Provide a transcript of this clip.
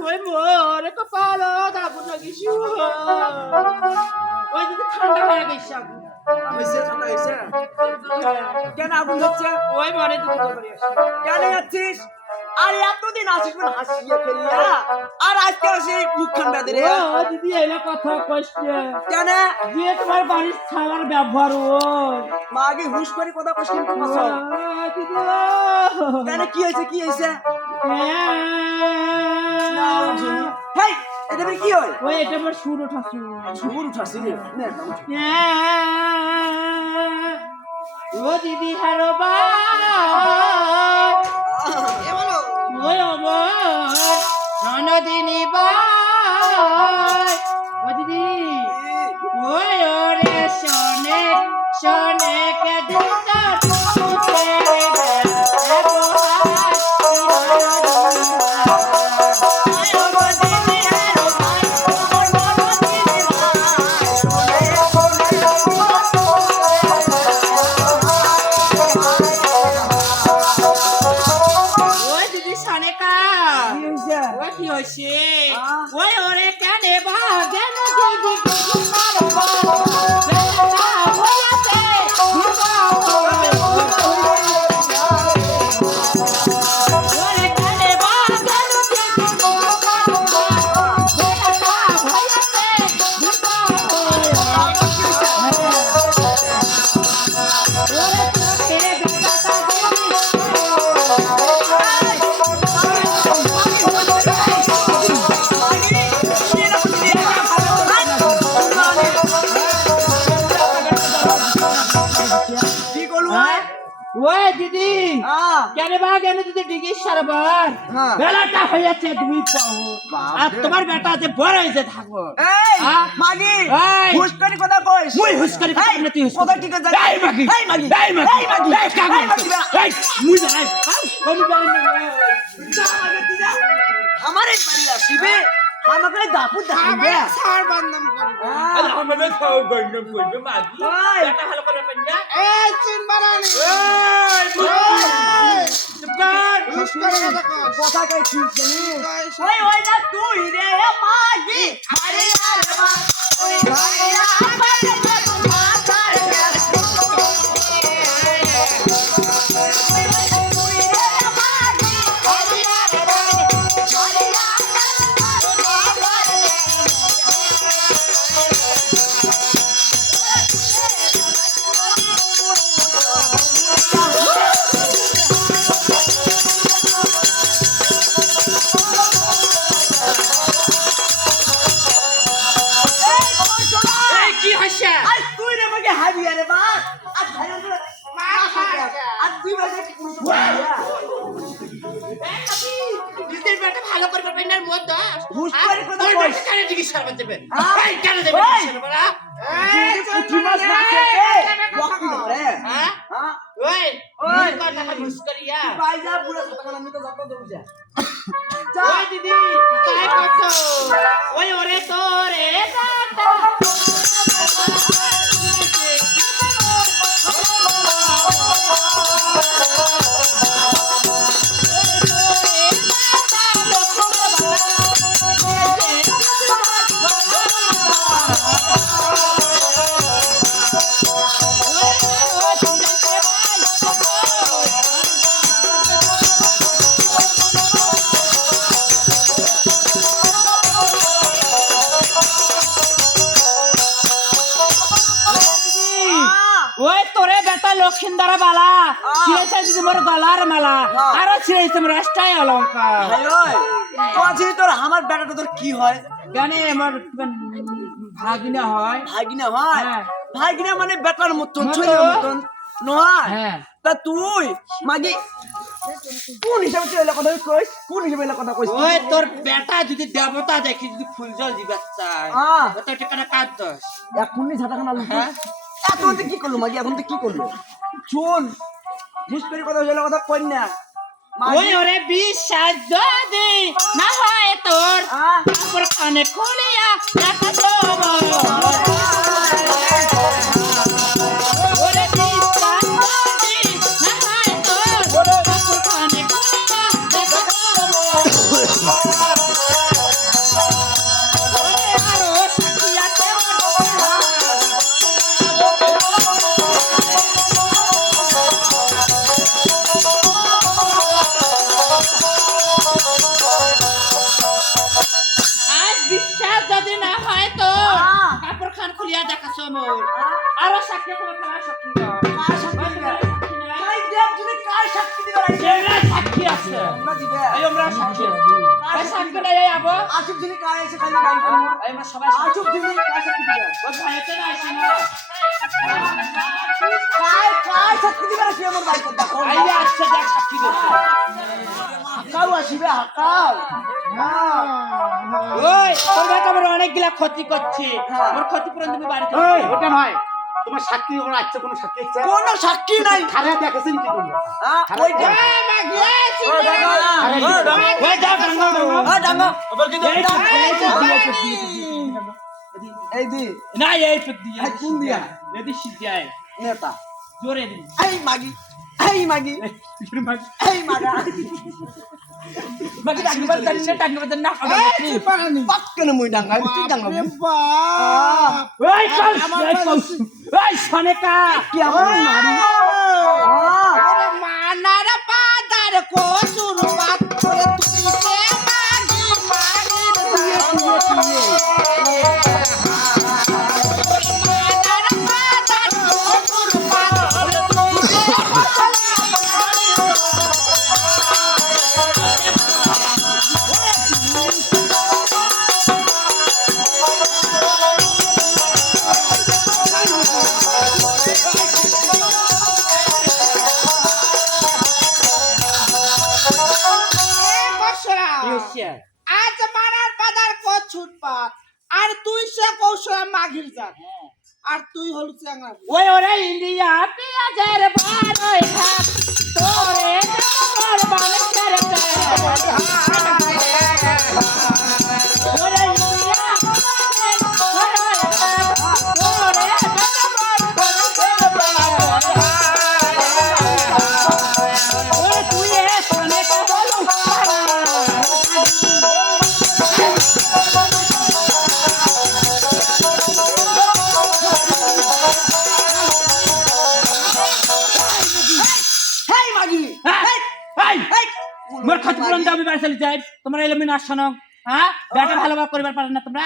ওই মোরে কপালো দাবুন লাগিছি ওই দিদি ঠান্ডা হয়ে গেছে হয়েছে ঠান্ডা হয়েছে কেন আগুন হচ্ছে ওই মরে দুটো করে আসে কেন যাচ্ছিস আর এতদিন আসিস মানে হাসিয়ে খেলিয়া আর আজকে আসি মুখখান বেঁধে রে ও দিদি এলা কথা কইছে কেন যে তোমার বাড়ির ছাওয়ার ব্যবহার ওই মাগে হুশ করে কথা কইস কিন্তু মাছ দিদি কেন কি হয়েছে হেই এটা কি হয় ওই এটা আমার সুর উঠাছে সুর উঠাছি রে নে ও দিদি হারো বা ওই আমার ননদিনী বা ও দিদি ওই ওরে শোনে শোনে কে দিতা ওই ওরে কানে বাগেন দিদি ওই দিদি কেন বা কেন দিদি ডিগি সারবার বেলাটা হয়েছে তুমি আর তোমার বেটা যে বড় হয়েছে থাকবো এই মাগি হুশ করে কথা কইস মুই হুশ করে কথা না তুই কথা ঠিক আছে এই মাগি এই মাগি এই মাগি এই মাগি এই কাগজ এই মুই জানাই কোনি জানি আমারে বাড়ি আসিবে আমাকে দাপু দাবে সার বন্ধন করব আরে আমারে খাও বন্ধন করবে মাগি বেটা ভালো করে পেন্না এই চিন বানানি এই চুপকার হুশ করে কথা কই ঠিক জানিস ওই না তুই রে মাগি আরে আরে মা ওই ঘরে আমারে মা করে ভালো করে পেন্নার মত হুশ করে কথা কইস কেন দিগি সারবার দেবে এই কেন দেবে সারবার পুঁটি মাছ না খেতে বকি ধরে হ্যাঁ ওই ওই কথা হুশ করিয়া পাই যা পুরো কথা আমি তো যত দেব যা ওই দিদি কাই করছো ওই ওরে তোরে দাদা ওই তোরে বেটা লক্ষিন্দর বালা ছিড়েছে দিদি মোর গলার মালা আরো ছিড়েছে মোর অষ্টাই অলঙ্কার কইছি তোর আমার বেটাটা তোর কি হয় জানে আমার ভাগিনা হয় ভাগিনা মানে বেটার মতন ছেলের মতন নয় হ্যাঁ তা তুই মাগি কোন হিসাবে তুই এলা কথা কইস কোন হিসাবে এলা কথা কইস ওই তোর বেটা যদি দেবতা দেখি যদি ফুল জল দিবা চায় তো ঠিকানা কাজ দোষ এখনই ঝাঁটাখানা লুক এখন তো কি করলো মাগি এখন তো কি করলো চল হুশ করে কথা হইলো কথা কই না ওই ওরে বিশ্বাস যদি না হয় তোর কাপড় কানে খুলিয়া দেখা তো ওরে বিশ্বাস যদি না হয় তোর কাপড় কানে খুলিয়া দেখা তো আসছো মোর আরো সাক্ষী তোমার খাওয়া সাক্ষী দাও কার সাক্ষী দিবে তাই দেব যদি কার সাক্ষী দিবে কেরা সাক্ষী আছে আমরা দিবে এই আমরা সাক্ষী এই সাক্ষী নাই এই আবো আসুক যদি কার এসে খালি গাই করব এই আমরা সবাই আসুক যদি কার সাক্ষী দিবে ও ভয়তে না আসি না কার সাক্ষী দিবে সে আমার ভাই কথা দেখো এই যে আসছে দেখ সাক্ষী দে হাকাও আসিবে হাকাও ওই তোর ভাই আমার অনেকগুলা ক্ষতি করছে হ্যাঁ। ওর ক্ষতিপূরণ তুমি বাড়িতে এই ওটা নয় তোমার সাক্ষী কোনো আছে কোনো সাক্ষী আছে কোনো সাক্ষী নাই খালে দেখেছেন কি করলো হ্যাঁ ওইটা ওই যাও ডাঙ্গা ডাঙ্গা এই এই দি না এই পেট দিয়া এই কোন দিয়া? এদি সিজায় নেতা জোরে দি এই মাগি এই মাগি এই মাগা বাকি টাঙ্গা বাদন না পাক্কানে মুই ডাঙ্গা তুই ডাঙ্গা ওই কৌশ ওই সনেকা কি আমার মারি মানার পাদার কসুর পাত করে তুই সে মাগি মাগি মানার পাদার কসুর পাত করে তুই আজ মারার পাদার কছুট পাত আর তুই সে কৌশলা মাগির জাত আর তুই হলু চ্যাংড়া ওই ওরে ইন্ডিয়া পিয়াজের বারোই হাত তোরে তোর বালকের ওরে ইন্ডিয়া পিয়াজের বারোই হাত তোরে তোর বালকের ওরে তুই এ সনে কবলু হেই মাগি মোর ক্ষতিপূরণ দাও আমি বাড়ি চলে যাই তোমরা এলো মিন আসছো না হ্যাঁ বেটা ভালোভাবে পরিবার পারে না তোমরা